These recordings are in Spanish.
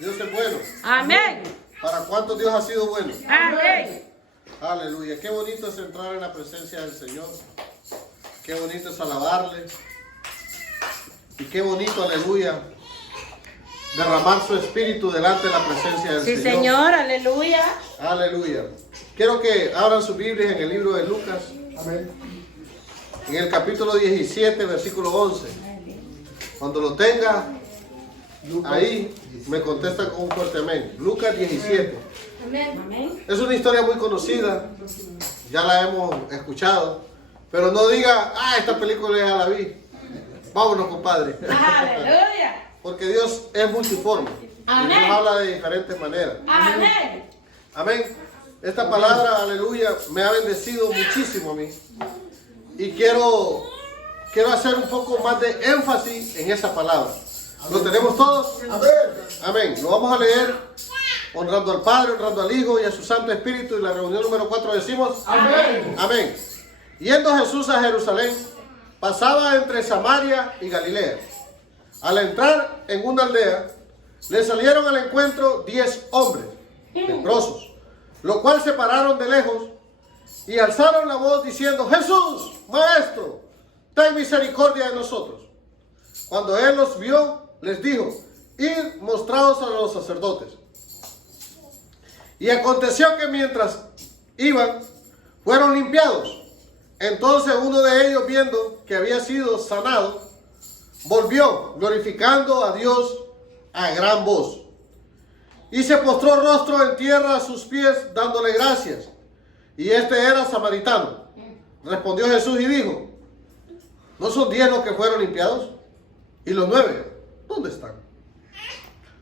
Dios es bueno. Amén. ¿Para cuántos Dios ha sido bueno? Amén. Aleluya. Qué bonito es entrar en la presencia del Señor. Qué bonito es alabarle. Y qué bonito, aleluya, derramar su espíritu delante de la presencia del Sí, Señor. Señor, aleluya. Aleluya. Quiero que abran sus Biblias en el libro de Lucas. Amén. En el capítulo 17, versículo 11. Cuando lo tenga ahí, me contesta con un fuerte amén. Lucas 17. Amén. Es una historia muy conocida. Ya la hemos escuchado. Pero no diga, esta película ya la vi. Vámonos, compadre. Aleluya. Porque Dios es multiforme. Amén. Y Dios habla de diferentes maneras. Amén. Amén. Esta palabra, aleluya, me ha bendecido muchísimo a mí. Y quiero hacer un poco más de énfasis en esa palabra. ¿Lo tenemos todos? Amén. Lo vamos a leer honrando al Padre, honrando al Hijo y a su Santo Espíritu. Y la reunión número 4 decimos Amén. amén. Yendo Jesús a Jerusalén, pasaba entre Samaria y Galilea. Al entrar en una aldea, le salieron al encuentro 10 hombres leprosos, lo cual se pararon de lejos y alzaron la voz diciendo: Jesús, Maestro, ten misericordia de nosotros. Cuando él los vio, les dijo: id, mostraos a los sacerdotes. Y aconteció que mientras iban, fueron limpiados. Entonces uno de ellos, viendo que había sido sanado, volvió, glorificando a Dios a gran voz. Y se postró rostro en tierra a sus pies, dándole gracias. Y este era samaritano. Respondió Jesús y dijo: ¿no son 10 los que fueron limpiados? ¿Y los 9? ¿Dónde están?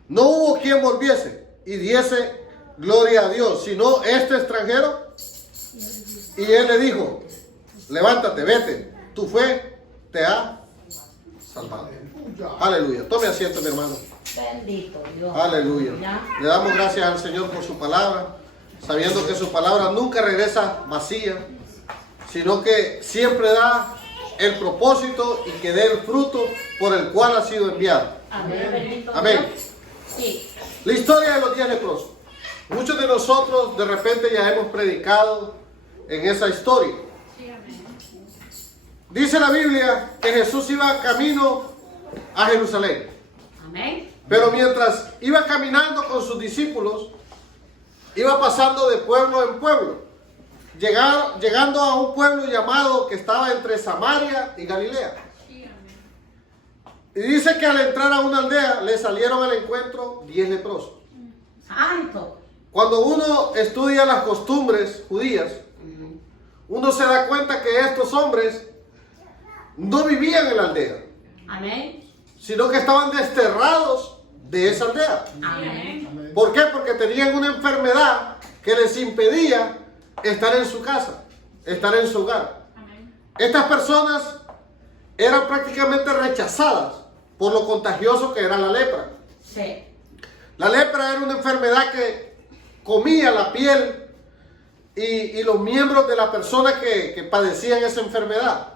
No hubo quien volviese y diese gloria a Dios, sino este extranjero. Y él le dijo: levántate, vete, tu fe te ha salvado. Aleluya. Tome asiento, mi hermano. Bendito Dios. Aleluya. Le damos gracias al Señor por su palabra, sabiendo que su palabra nunca regresa vacía, sino que siempre da el propósito y que dé el fruto por el cual ha sido enviado. Amén. Bendito Amén. Dios. Sí. La historia de los 10 leprosos. Muchos de nosotros de repente ya hemos predicado en esa historia. Dice la Biblia que Jesús iba camino a Jerusalén. Amén. Pero mientras iba caminando con sus discípulos, iba pasando de pueblo en pueblo, llegando a un pueblo llamado que estaba entre Samaria y Galilea. Y dice que al entrar a una aldea le salieron al encuentro 10 leprosos. Santo. Cuando uno estudia las costumbres judías, uno se da cuenta que estos hombres no vivían en la aldea, Amén. sino que estaban desterrados de esa aldea. Amén. ¿Por qué? Porque tenían una enfermedad que les impedía estar en su casa, estar en su hogar. Estas personas eran prácticamente rechazadas por lo contagioso que era la lepra. Sí. La lepra era una enfermedad que comía la piel y los miembros de la persona que padecían esa enfermedad.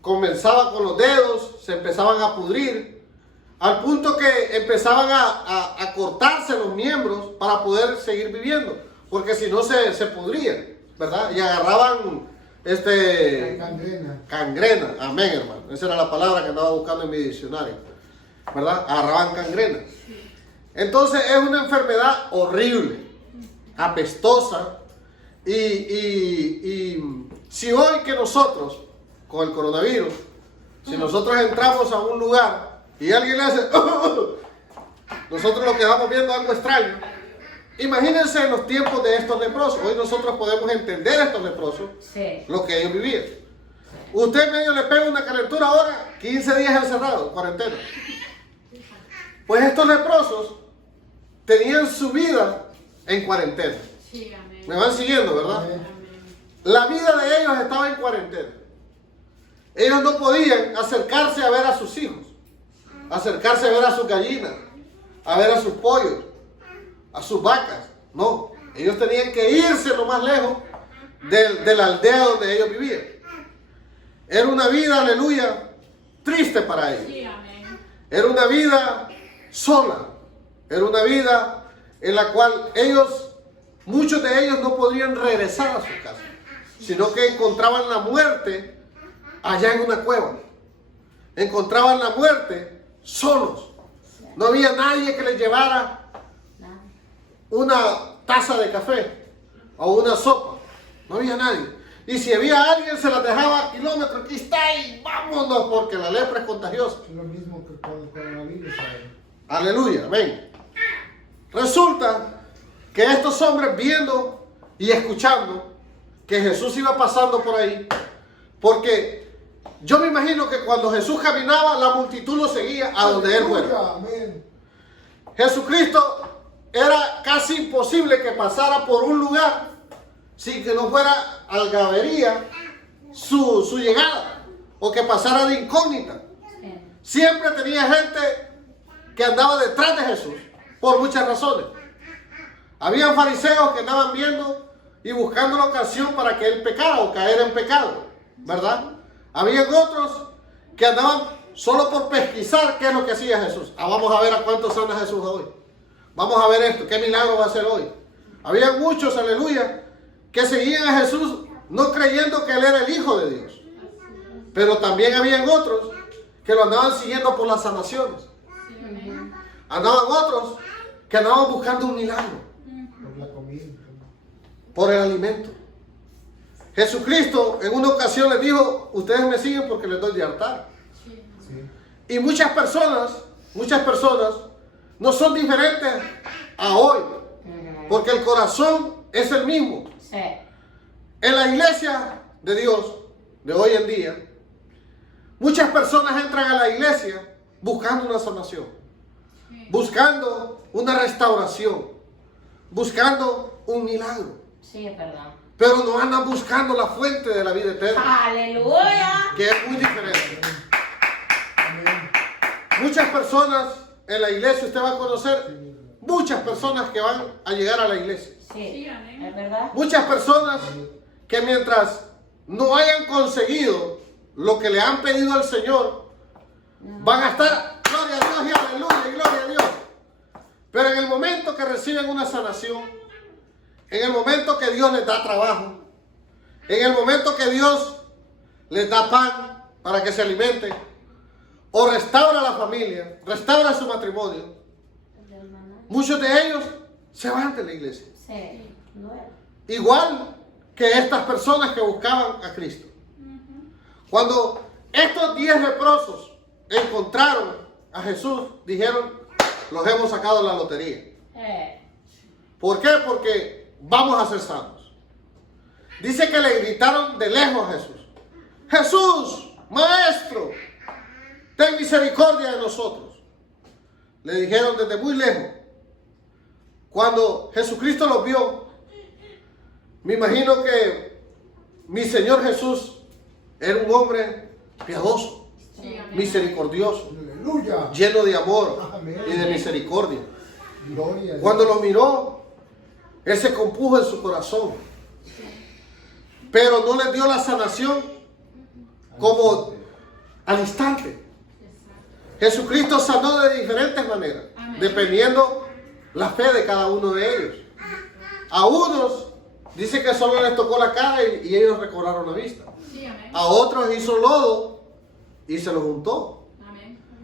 Comenzaba con los dedos, se empezaban a pudrir, al punto que empezaban a cortarse los miembros para poder seguir viviendo, porque si no se pudrían, ¿verdad? Y agarraban cangrena. Amén, hermano. Esa era la palabra que andaba buscando en mi diccionario, ¿verdad? Agarraban cangrena. Entonces es una enfermedad horrible, apestosa, y si hoy que nosotros, con el coronavirus, si nosotros entramos a un lugar y alguien le hace nosotros lo quedamos viendo algo extraño. Imagínense en los tiempos de estos leprosos. Hoy nosotros podemos entender a estos leprosos, Sí. lo que ellos vivían. Usted medio le pega una calentura ahora, 15 días encerrado, cuarentena. Pues estos leprosos tenían su vida en cuarentena. Sí, amén. Me van siguiendo, ¿verdad? La vida de ellos estaba en cuarentena. Ellos no podían acercarse a ver a sus hijos, acercarse a ver a sus gallinas, a ver a sus pollos, a sus vacas. No, ellos tenían que irse lo más lejos de la aldea donde ellos vivían. Era una vida, aleluya, triste para ellos. Sí, amén. Era una vida sola. Era una vida en la cual muchos de ellos no podían regresar a su casa, sino que encontraban la muerte allá en una cueva. Encontraban la muerte solos. No había nadie que les llevara una taza de café o una sopa. No había nadie. Y si había alguien, se las dejaba a kilómetros. Aquí está y vámonos, porque la lepra es contagiosa. Es lo mismo que con el coronavirus. Aleluya, amén. Resulta que estos hombres, viendo y escuchando que Jesús iba pasando por ahí, porque yo me imagino que cuando Jesús caminaba, la multitud lo seguía a donde él fuera. Amén. Jesucristo era casi imposible que pasara por un lugar sin que no fuera algabería su llegada, o que pasara de incógnita. Siempre tenía gente que andaba detrás de Jesús, por muchas razones. Habían fariseos que andaban viendo y buscando la ocasión para que él pecara o caer en pecado, ¿verdad? Habían otros que andaban solo por pesquisar qué es lo que hacía Jesús. Vamos a ver a cuántos sana Jesús hoy. Vamos a ver esto, qué milagro va a hacer hoy. Había muchos, aleluya, que seguían a Jesús no creyendo que él era el Hijo de Dios. Pero también habían otros que lo andaban siguiendo por las sanaciones. Andaban otros que andaban buscando un milagro. Por la comida. Por el alimento. Jesucristo en una ocasión les dijo: ustedes me siguen porque les doy de hartar. Sí. Y muchas personas no son diferentes a hoy, porque el corazón es el mismo. Sí. En la iglesia de Dios de hoy en día, muchas personas entran a la iglesia buscando una sanación, buscando una restauración, buscando un milagro. Sí, es verdad. Pero no andan buscando la fuente de la vida eterna, Aleluya. que es muy diferente. Amén. Muchas personas en la iglesia, usted va a conocer muchas personas que van a llegar a la iglesia. Sí, es verdad. Muchas personas que mientras no hayan conseguido lo que le han pedido al Señor, van a estar, gloria a Dios y aleluya, y gloria a Dios. Pero en el momento que reciben una sanación, en el momento que Dios les da trabajo, en el momento que Dios les da pan para que se alimenten, o restaura la familia, restaura su matrimonio, muchos de ellos se van de la iglesia. Sí, no es. Igual que estas personas que buscaban a Cristo. Cuando estos 10 leprosos encontraron a Jesús, dijeron: los hemos sacado de la lotería. ¿Por qué? Porque vamos a ser sanos. Dice que le gritaron de lejos a Jesús: Jesús, Maestro, ten misericordia de nosotros. Le dijeron desde muy lejos. Cuando Jesucristo los vio, me imagino que mi Señor Jesús era un hombre piadoso, misericordioso, Aleluya. lleno de amor Amén. y de misericordia. Gloria a Dios. Cuando lo miró, él se compuso en su corazón, pero no le dio la sanación como al instante. Jesucristo sanó de diferentes maneras, dependiendo la fe de cada uno de ellos. A unos dice que solo les tocó la cara y ellos recobraron la vista. A otros hizo lodo y se lo juntó.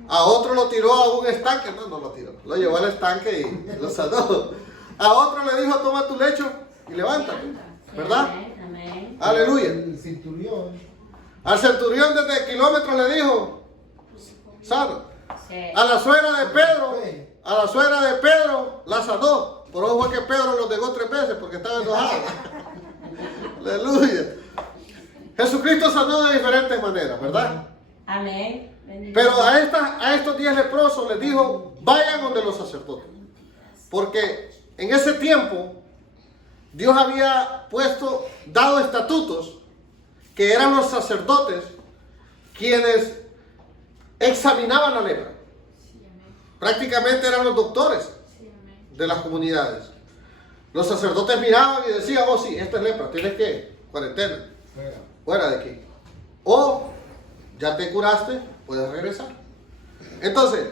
A otro lo tiró a un estanque. No lo tiró. Lo llevó al estanque y lo sanó. A otro le dijo: toma tu lecho y levántate. ¿Verdad? Amén. Aleluya. El centurión. Al centurión desde kilómetros le dijo: sano. Sí. A la suegra de Pedro la sanó. Por eso fue que Pedro los dejó 3 veces, porque estaba enojado. Aleluya. Jesucristo sanó de diferentes maneras, ¿verdad? Amén. Bendito. Pero a estos 10 leprosos les dijo: vayan donde los sacerdotes. Porque en ese tiempo Dios había dado estatutos que eran los sacerdotes quienes examinaban la lepra. Prácticamente eran los doctores de las comunidades. Los sacerdotes miraban y decían: oh sí, esta es lepra, tienes que cuarentena, fuera de aquí. O ya te curaste, puedes regresar. Entonces,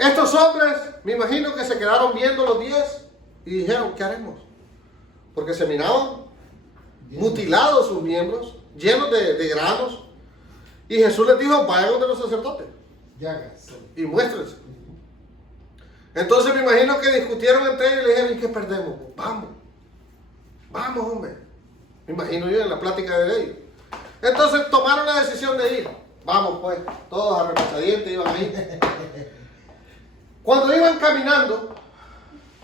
Estos hombres, me imagino que se quedaron viendo los 10 y dijeron, ¿qué haremos? Porque se miraban mutilados sus miembros, llenos de granos. Y Jesús les dijo, vayan donde los sacerdotes Llagas. y muéstrense. Entonces me imagino que discutieron entre ellos y le dijeron, ¿y qué perdemos? Vamos, vamos, hombre. Me imagino yo en la plática de ellos. Entonces tomaron la decisión de ir. Vamos pues, todos arrebatadientes iban ahí. Cuando iban caminando,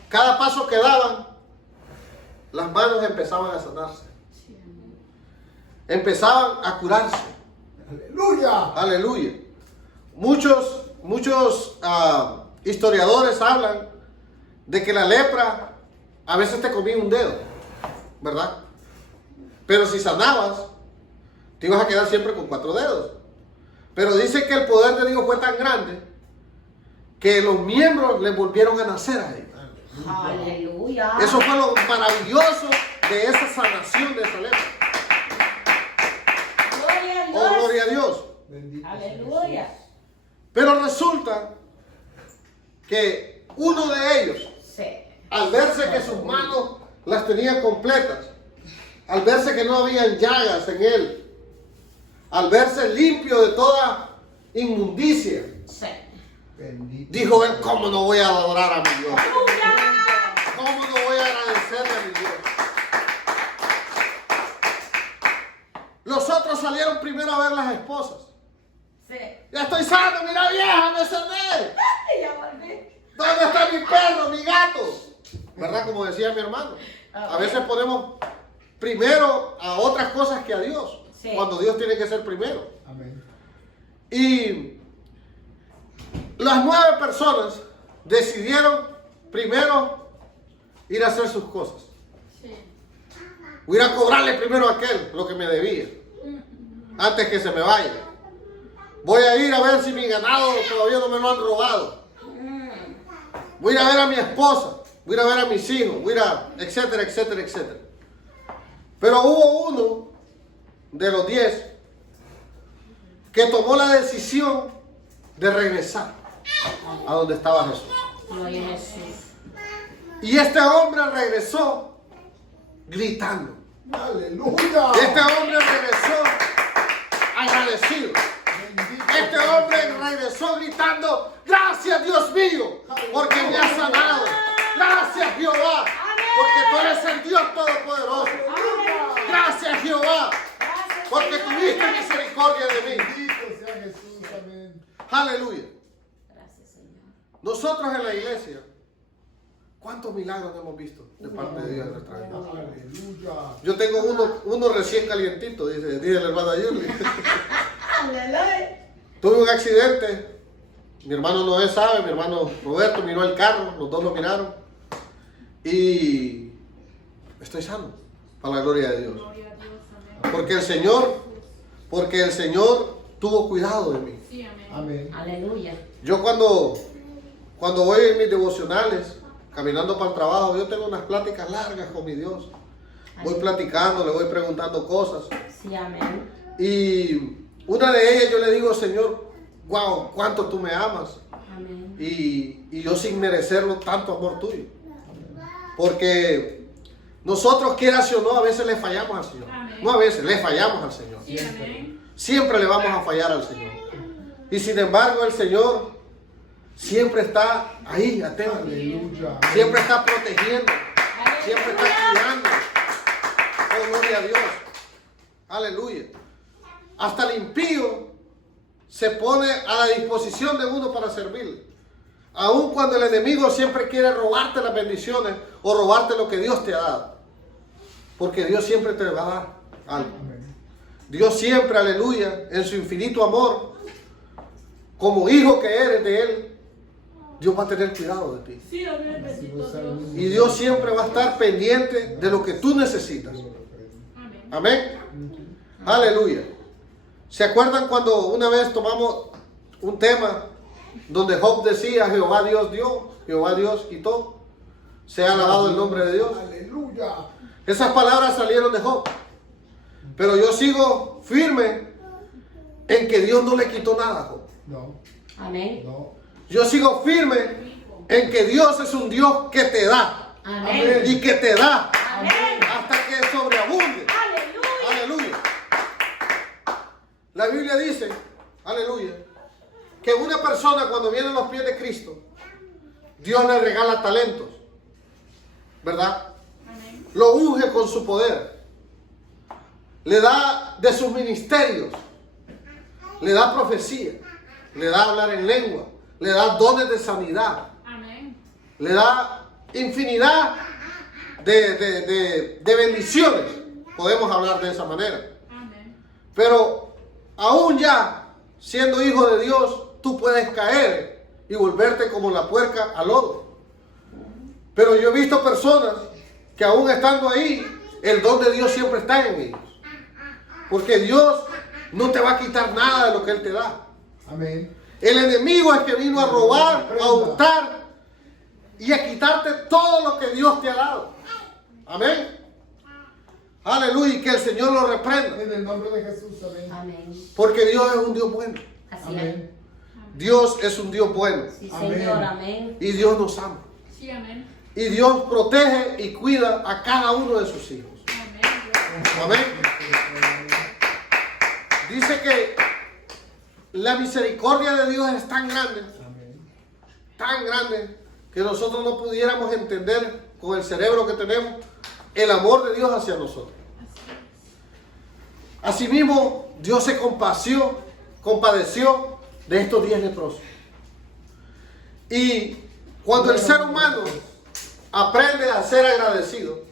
cada paso que daban, las manos empezaban a sanarse. Empezaban a curarse. Aleluya. Aleluya. Muchos historiadores hablan de que la lepra a veces te comía un dedo, ¿verdad? Pero si sanabas, te ibas a quedar siempre con 4 dedos. Pero dice que el poder de Dios fue tan grande que los miembros le volvieron a nacer a ellos. Aleluya. Eso fue lo maravilloso de esa sanación de esa lepra. Gloria a Dios. Oh, gloria a Dios. Bendito sea Aleluya. Jesús. Pero resulta que uno de ellos, Sí. al verse que sus manos las tenía completas, al verse que no habían llagas en él, al verse limpio de toda inmundicia, Sí. Bendito. dijo él, ¿cómo no voy a adorar a mi Dios? Aleluya. ¿Cómo no voy a agradecerle a mi Dios? Los otros salieron primero a ver las esposas. Sí. Ya estoy sano, mira vieja, me sané. Ya volví. ¿Dónde está mi perro, mi gato? ¿Verdad? Como decía mi hermano. A veces ponemos primero a otras cosas que a Dios. Sí. Cuando Dios tiene que ser primero. Amén. Y las 9 personas decidieron primero ir a hacer sus cosas. Voy a ir a cobrarle primero a aquel lo que me debía. Antes que se me vaya. Voy a ir a ver si mi ganado todavía no me lo han robado. Voy a ir a ver a mi esposa. Voy a ir a ver a mis hijos. Voy a ir a etcétera, etcétera, etcétera. Pero hubo uno de los 10 que tomó la decisión de regresar a donde estaba Jesús. Gloria a Jesús. Y este hombre regresó gritando. Aleluya. Este hombre regresó agradecido. Bendito Este sea hombre Jesús. regresó gritando, gracias Dios mío, porque me has sanado. Gracias Jehová, porque tú eres el Dios Todopoderoso. Gracias Jehová, porque tuviste misericordia de mí. Bendito sea Jesús. Amén. Aleluya. Gracias, Señor. Nosotros en la iglesia, ¿cuántos milagros hemos visto de parte de Dios en nuestra vida? Aleluya. Yo tengo uno recién calientito, dice la hermana Yuli. Aleluya. Tuve un accidente, mi hermano Noé sabe, mi hermano Roberto miró el carro, los dos lo miraron y estoy sano, para la gloria de Dios. Porque el Señor tuvo cuidado de mí. Amén. Aleluya. Yo cuando voy en mis devocionales, caminando para el trabajo, yo tengo unas pláticas largas con mi Dios. Voy platicando, le voy preguntando cosas. Sí, amén. Y una de ellas yo le digo, Señor, wow, cuánto tú me amas. Amén. Y yo sin merecerlo, tanto amor tuyo. Porque nosotros, quieras o no, a veces le fallamos al Señor. No a veces, le fallamos al Señor. Siempre le vamos a fallar al Señor. Y sin embargo, el Señor siempre está ahí, atento. Aleluya. Siempre está protegiendo. Siempre está cuidando. Oh, gloria a Dios. Aleluya. Hasta el impío se pone a la disposición de uno para servirle. Aun cuando el enemigo siempre quiere robarte las bendiciones o robarte lo que Dios te ha dado. Porque Dios siempre te va a dar algo. Amén. Dios siempre, aleluya, en su infinito amor, como hijo que eres de Él, Dios va a tener cuidado de ti. Así vos sabes. Y Dios siempre va a estar pendiente de lo que tú necesitas. Amén. Aleluya. ¿Se acuerdan cuando una vez tomamos un tema donde Job decía, Jehová Dios dio, Jehová Dios quitó? Sea alabado el nombre de Dios. Aleluya. Esas palabras salieron de Job. Pero yo sigo firme en que Dios no le quitó nada a Job. No. Amén. No. Yo sigo firme en que Dios es un Dios que te da. Amén. Y que te da Amén. hasta que sobreabunde. Aleluya. Aleluya. La Biblia dice, aleluya, que una persona cuando viene a los pies de Cristo, Dios le regala talentos, ¿verdad? Lo unge con su poder. Le da de sus ministerios. Le da profecía. Le da hablar en lengua. Le da dones de sanidad. Amén. Le da infinidad de bendiciones. Podemos hablar de esa manera. Amén. Pero aún ya, siendo hijo de Dios, tú puedes caer y volverte como la puerca al lodo. Pero yo he visto personas que aún estando ahí, el don de Dios siempre está en ellos. Porque Dios no te va a quitar nada de lo que Él te da. Amén. El enemigo es que vino a robar, a hurtar y a quitarte todo lo que Dios te ha dado. Amén. Aleluya, y que el Señor lo reprenda. En el nombre de Jesús. Amén. Amén. Porque Dios es un Dios bueno. Así es. Amén. Dios es un Dios bueno. Sí, Amén. Señor. Amén. Y Dios nos ama. Sí, amén. Y Dios protege y cuida a cada uno de sus hijos. Amén. Amén. Dice que la misericordia de Dios es tan grande, que nosotros no pudiéramos entender con el cerebro que tenemos el amor de Dios hacia nosotros. Asimismo, Dios se compadeció de estos 10 leprosos. Y cuando el ser humano aprende a ser agradecido,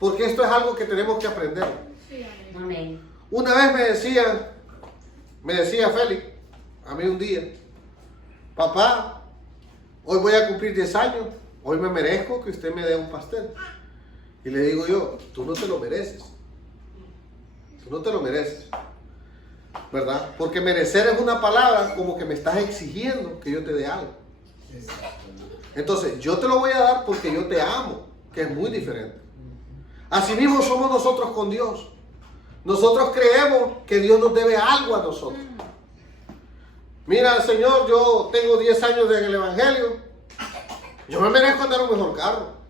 porque esto es algo que tenemos que aprender. Sí, amén. Amén. Una vez me decía Félix, a mí un día, papá, hoy voy a cumplir 10 años, hoy me merezco que usted me dé un pastel. Y le digo yo, tú no te lo mereces. Tú no te lo mereces. ¿Verdad? Porque merecer es una palabra como que me estás exigiendo que yo te dé algo. Entonces, yo te lo voy a dar porque yo te amo, que es muy diferente. Asimismo somos nosotros con Dios. Nosotros creemos que Dios nos debe algo a nosotros. Mira, Señor, yo tengo 10 años en el Evangelio. Yo me merezco andar un mejor carro.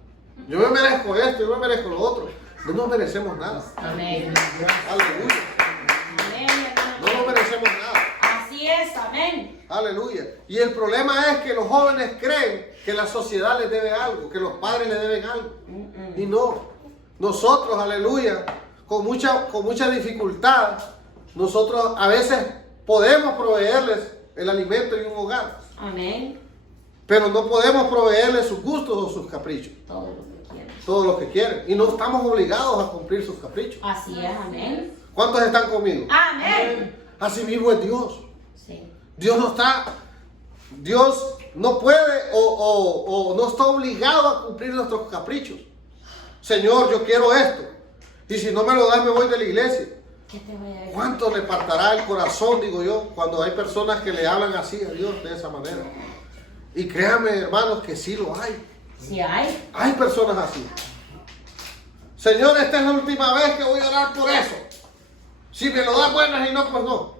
Yo me merezco esto, yo me merezco lo otro. No nos merecemos nada. Amén. Aleluya. Amén. No nos merecemos nada. Así es. Amén. Aleluya. Y el problema es que los jóvenes creen que la sociedad les debe algo, que los padres les deben algo. Y no. Nosotros, aleluya, con mucha dificultad, nosotros a veces podemos proveerles el alimento y un hogar. Amén. Pero no podemos proveerles sus gustos o sus caprichos. Todo lo que quieras. Todo lo que quieren. Y no estamos obligados a cumplir sus caprichos. Así es. Amén. ¿Cuántos están conmigo? Amén. Así mismo es Dios. Sí. Dios no puede o no está obligado a cumplir nuestros caprichos. Señor, yo quiero esto. Y si no me lo das, me voy de la iglesia. ¿Qué te voy a decir? ¿Cuánto le partará el corazón, digo yo, cuando hay personas que le hablan así a Dios de esa manera? Y créanme, hermanos, que sí lo hay. Sí hay. Hay personas así. Señor, esta es la última vez que voy a orar por eso. Si me lo das, bueno, y no, pues no.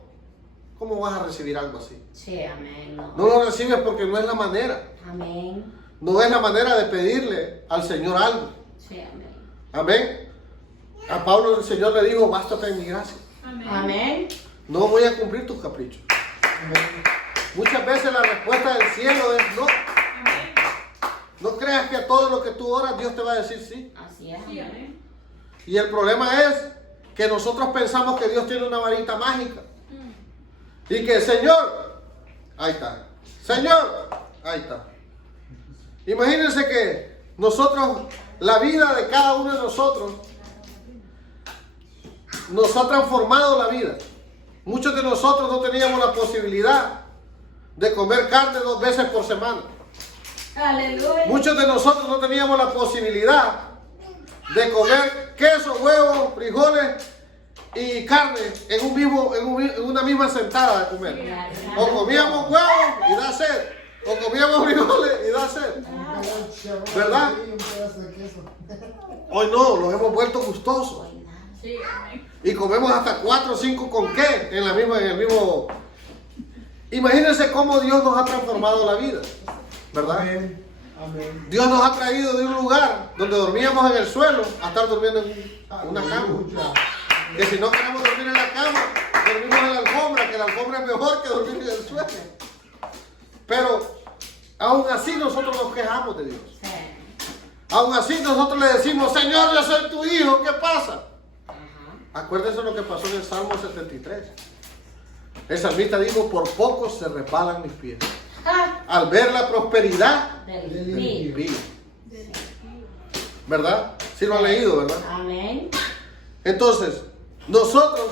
¿Cómo vas a recibir algo así? Sí, amén. No. No lo recibes porque no es la manera. Amén. No es la manera de pedirle al Señor algo. Sí, amén. Amén. A Pablo el Señor le dijo, bástate en mi gracia. Amén. Amén. No voy a cumplir tus caprichos. Muchas veces la respuesta del cielo es no. Amén. No creas que a todo lo que tú oras Dios te va a decir sí. Así es. Sí, Amén. amén. Y el problema es que nosotros pensamos que Dios tiene una varita mágica. Y que Señor, ahí está. Señor, ahí está. Imagínense que nosotros, la vida de cada uno de nosotros, nos ha transformado la vida. Muchos de nosotros no teníamos la posibilidad de comer carne 2 veces por semana. Aleluya. Muchos de nosotros no teníamos la posibilidad de comer queso, huevos, frijoles y carne en una misma sentada de comer. O comíamos huevos y da sed. O comíamos frijoles y da sed. ¿Verdad? Hoy no, los hemos vuelto gustosos. Sí, amén. Y comemos hasta 4 o 5 con qué en el mismo Imagínense cómo Dios nos ha transformado la vida, ¿verdad? Amén. Amén. Dios nos ha traído de un lugar donde dormíamos en el suelo a estar durmiendo en una cama. Aleluya. Que si no queremos dormir en la cama, dormimos en la alfombra, que la alfombra es mejor que dormir en el suelo. Pero aún así nosotros nos quejamos de Dios. Sí. Aún así nosotros le decimos, Señor, yo soy tu hijo, ¿qué pasa? Ajá. Acuérdense lo que pasó en el Salmo 73. El salmista dijo, por poco se resbalan mis pies. Ah, Al ver la prosperidad del Del impío. impía. ¿Verdad? Sí lo han leído, ¿verdad? Amén. Entonces, nosotros,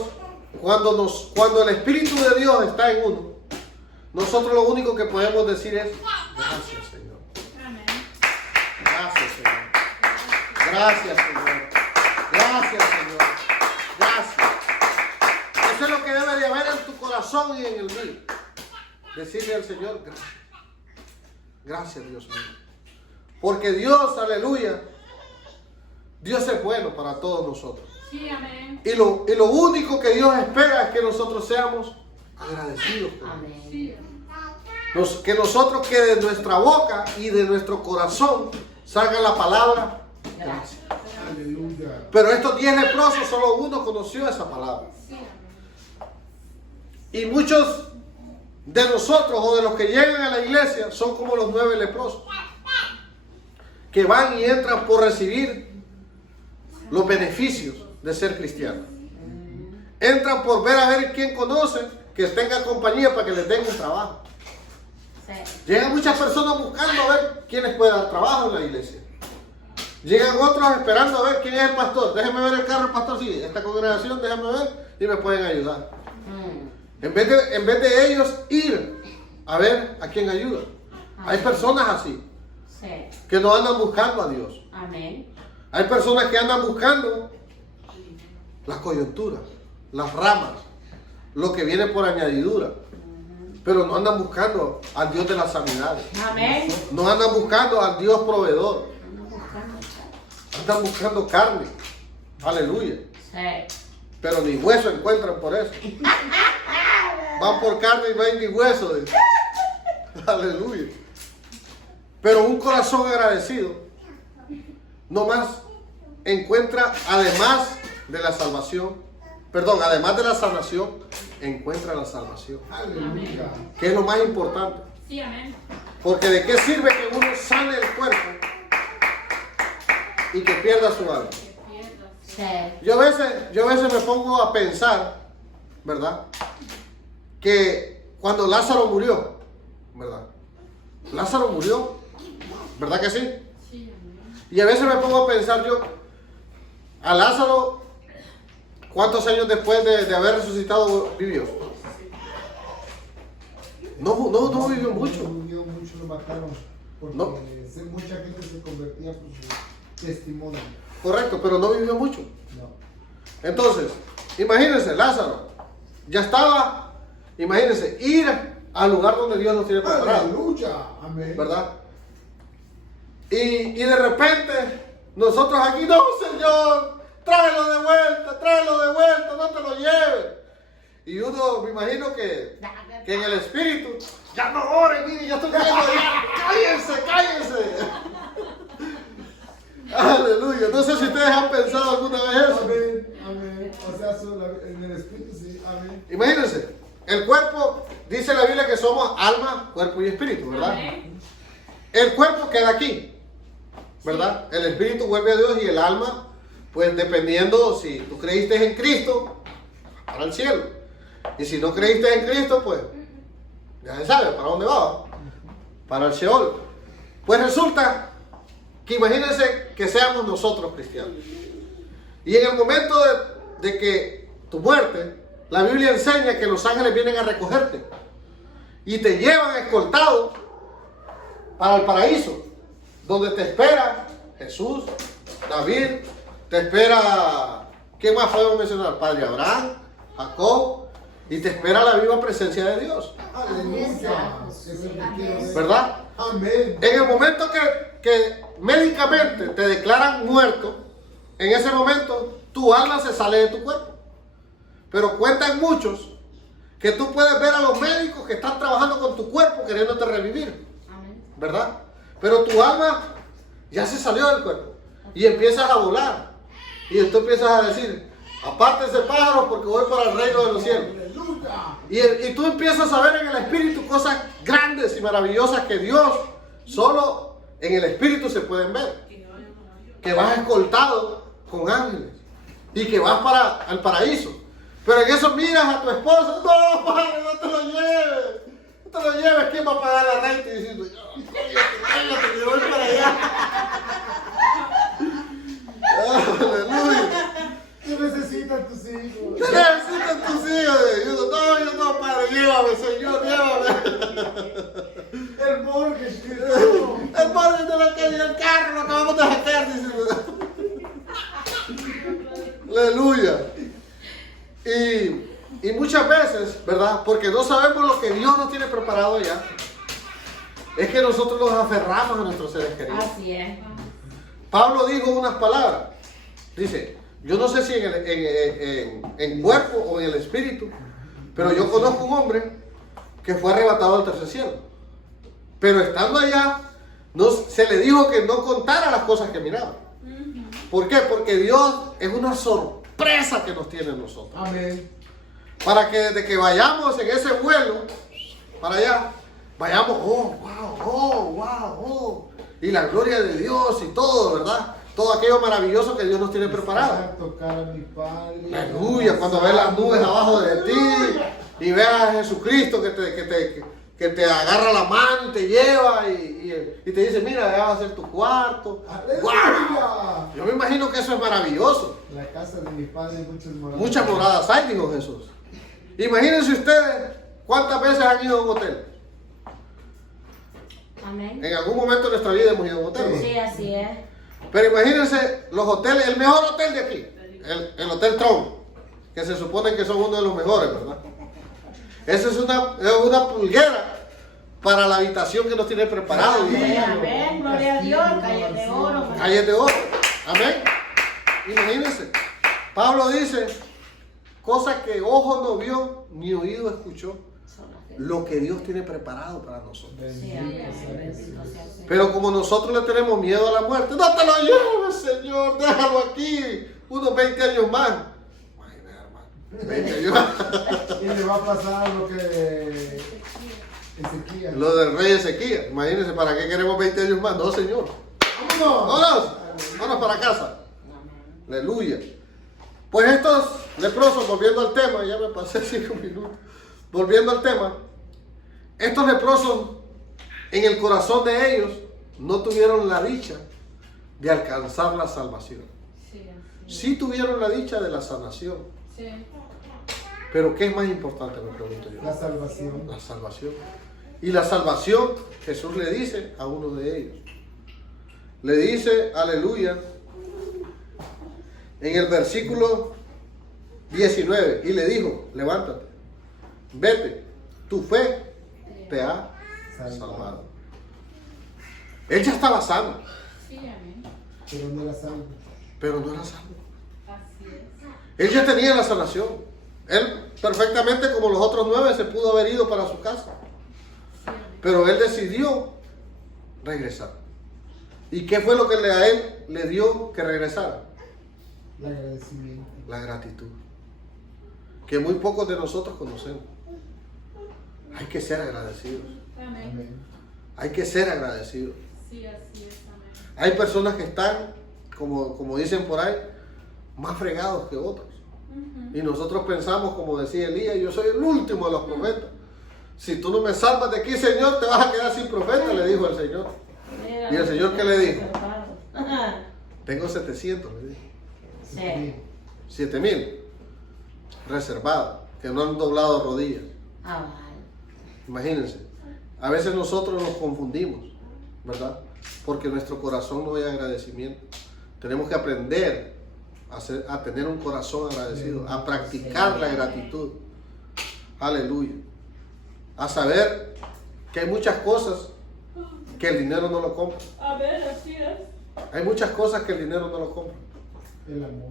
cuando el Espíritu de Dios está en uno, nosotros lo único que podemos decir es, gracias, Señor. Amén. Gracias, Señor. Gracias, Señor. Gracias, Señor. Gracias. Eso es lo que debe de haber en tu corazón y en el mío. Decirle al Señor, gracias. Gracias, Dios mío. Porque Dios, aleluya, Dios es bueno para todos nosotros. Sí, amén. Y lo único que Dios espera es que nosotros seamos agradecidos con Él. Amén. Sí. Que nosotros, que de nuestra boca y de nuestro corazón salga la palabra gracias. Aleluya. Pero estos 10 leprosos, solo uno conoció esa palabra. Sí, amén. Y muchos de nosotros o de los que llegan a la iglesia son como los 9 leprosos, que van y entran por recibir los beneficios de ser cristianos. Entran por ver a ver quién conoce, que tenga compañía para que les den un trabajo. Sí. Llegan muchas personas buscando a ver quién les puede dar trabajo en la iglesia. Llegan otros esperando a ver quién es el pastor. Déjenme ver el carro del pastor, sí, esta congregación, déjenme ver y me pueden ayudar. Mm. En vez de ellos ir a ver a quién ayuda. Hay personas así, Sí. que no andan buscando a Dios. Amén. Hay personas que andan buscando las coyunturas, las ramas, lo que viene por añadidura. Pero no andan buscando al Dios de las sanidades. Amén. No andan buscando al Dios proveedor. Ando buscando. Andan buscando carne. Aleluya. Sí. Pero ni hueso encuentran por eso. Van por carne y no hay ni hueso. Aleluya. Pero un corazón agradecido nomás encuentra, además de la salvación, además de la sanación, encuentra la salvación. Aleluya. Que es lo más importante. Sí, amén. Porque de qué sirve que uno sane el cuerpo y que pierda su alma. Pierdas. Sí. Yo a veces me pongo a pensar, ¿verdad? Que cuando Lázaro murió, ¿verdad? Lázaro murió, ¿verdad que sí? Sí, amén. Y a veces me pongo a pensar yo, a Lázaro, ¿cuántos años después de haber resucitado vivió? No vivió mucho. No vivió mucho, lo mataron. Porque No. mucha gente se convertía por su testimonio. Correcto, pero no vivió mucho. No. Entonces, imagínense, Lázaro, ya estaba, imagínense, ir al lugar donde Dios nos tiene preparado, Aleluya. Amén. ¿verdad? Y de repente, nosotros aquí, no, Señor, tráelo de vuelta, no te lo lleves. Y uno, me imagino que en el espíritu, ya no oren, mire, ya estoy viendo, ya, cállense. Aleluya. No sé si ustedes han pensado alguna vez eso. Amén. Amén. O sea, en el espíritu, sí. Amén. Imagínense, el cuerpo, dice la Biblia que somos alma, cuerpo y espíritu, ¿verdad? Amén. El cuerpo queda aquí, ¿verdad? El espíritu vuelve a Dios y el alma, pues dependiendo si tú creíste en Cristo, para el cielo. Y si no creíste en Cristo, pues ya se sabe para dónde va, para el Sheol. Pues resulta que imagínense que seamos nosotros cristianos. Y en el momento de que tu muerte, la Biblia enseña que los ángeles vienen a recogerte y te llevan escoltado para el paraíso, donde te espera Jesús, David, te espera, ¿quién más podemos mencionar? Padre Abraham, Jacob, y te espera la viva presencia de Dios, Aleluya. Eso es lo que quiero ver. ¿verdad? Amén. En el momento que médicamente te declaran muerto, en ese momento tu alma se sale de tu cuerpo. Pero cuentan muchos Que tú puedes ver a los médicos que están trabajando con tu cuerpo queriéndote revivir, Amén. ¿verdad? Pero tu alma ya se salió del cuerpo y empiezas a volar. Y tú empiezas a decir, apártense pájaros porque voy para el reino de los cielos. Y tú empiezas a ver en el espíritu cosas grandes y maravillosas que Dios solo en el espíritu se pueden ver. Que vas escoltado con ángeles y que vas para el paraíso. Pero en eso miras a tu esposa, no, padre, no te lo lleves. No te lo lleves, ¿quién va a pagar la renta? Y diciendo, cállate, que yo voy para allá. Aleluya. ¿Qué necesitan tus hijos? ¿Qué necesitan tus hijos? Y yo no, padre, llévame, Señor, llévame. El mortgage. El mortgage de la calle del carro, lo acabamos de sacar, dice. Aleluya. Y muchas veces, ¿verdad? Porque no sabemos lo que Dios nos tiene preparado ya. Es que nosotros nos aferramos a nuestros seres queridos. Así es. Pablo dijo unas palabras. Dice, yo no sé si en cuerpo o en el espíritu, pero yo conozco un hombre que fue arrebatado al tercer cielo. Pero estando allá, se le dijo que no contara las cosas que miraba. ¿Por qué? Porque Dios es una sorpresa que nos tiene en nosotros. Amén. Para que desde que vayamos en ese vuelo para allá, vayamos, oh, wow. Y la gloria de Dios y todo, ¿verdad? Todo aquello maravilloso que Dios nos tiene preparado. Tocar a mi Padre. Aleluya, cuando ves las nubes abajo de ti y ves a Jesucristo que te agarra la mano y te lleva y te dice, mira, ya va a ser tu cuarto. ¡Aleluya! Yo me imagino que eso es maravilloso. La casa de mi Padre, muchas moradas. Muchas moradas hay, dijo Jesús. Imagínense ustedes cuántas veces han ido a un hotel. Amén. En algún momento de nuestra vida hemos ido a un hotel, ¿no? Sí, así es. Pero imagínense los hoteles, el mejor hotel de aquí, el Hotel Tron, que se supone que son uno de los mejores, ¿verdad? Esa es una pulguera para la habitación que nos tiene preparado. Amén. Gloria a Dios. Calles de oro. Calles de oro. Amén. Imagínense. Pablo dice, cosa que ojo no vio, ni oído escuchó, lo que Dios tiene preparado para nosotros. Sí, amén. Bendito sea el Señor. Pero como nosotros le tenemos miedo a la muerte, no te lo lleves, Señor, déjalo aquí, unos 20 años más. Imagínate, hermano, 20 años más. Y le va a pasar lo que Ezequiel. Lo del rey Ezequías. Imagínense, ¿para qué queremos 20 años más? No, Señor. ¡Vámonos! Vámonos para casa. Aleluya. Pues estos leprosos, volviendo al tema, ya me pasé 5 minutos. Volviendo al tema, estos leprosos en el corazón de ellos no tuvieron la dicha de alcanzar la salvación. Sí tuvieron la dicha de la sanación. Sí. Pero ¿qué es más importante, me pregunto yo? La salvación. La salvación. Y la salvación, Jesús le dice a uno de ellos. Le dice, aleluya, en el versículo 19, y le dijo, levántate, vete, tu fe te ha salvado. Él ya estaba sano, Sí, amén. Pero no era salvo. pero no era salvo. Así es. Él ya tenía la sanación. Él perfectamente como los otros 9 se pudo haber ido para su casa. Pero él decidió regresar. ¿Y qué fue lo que a él le dio que regresara? El agradecimiento. La gratitud. Que muy pocos de nosotros conocemos. Hay que ser agradecidos. Amén. Amén. Hay que ser agradecidos. Sí, así es. Amén. Hay personas que están, como dicen por ahí, más fregados que otros. Y nosotros pensamos, como decía Elías, yo soy el último de los profetas. Si tú no me salvas de aquí, Señor, te vas a quedar sin profeta, le dijo el Señor. ¿Y el Señor qué le dijo? Tengo 700, le dijo. Sí. 7,000 reservados, que no han doblado rodillas. Ah, vale. Imagínense, a veces nosotros nos confundimos, ¿verdad? Porque nuestro corazón no hay agradecimiento. Tenemos que aprender a tener un corazón agradecido, a practicar la gratitud. Aleluya. A saber que hay muchas cosas que el dinero no lo compra. A ver, así es. Hay muchas cosas que el dinero no lo compra. El amor.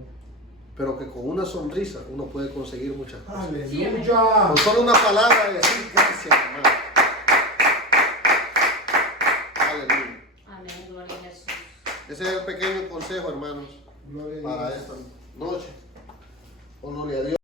pero que con una sonrisa uno puede conseguir muchas cosas. Aleluya. Con solo una palabra de decir gracias, hermano. Aleluya. Amén, gloria a Jesús. Ese es el pequeño consejo, hermanos, Gloria a para Dios. esta noche. Oh, gloria a Dios.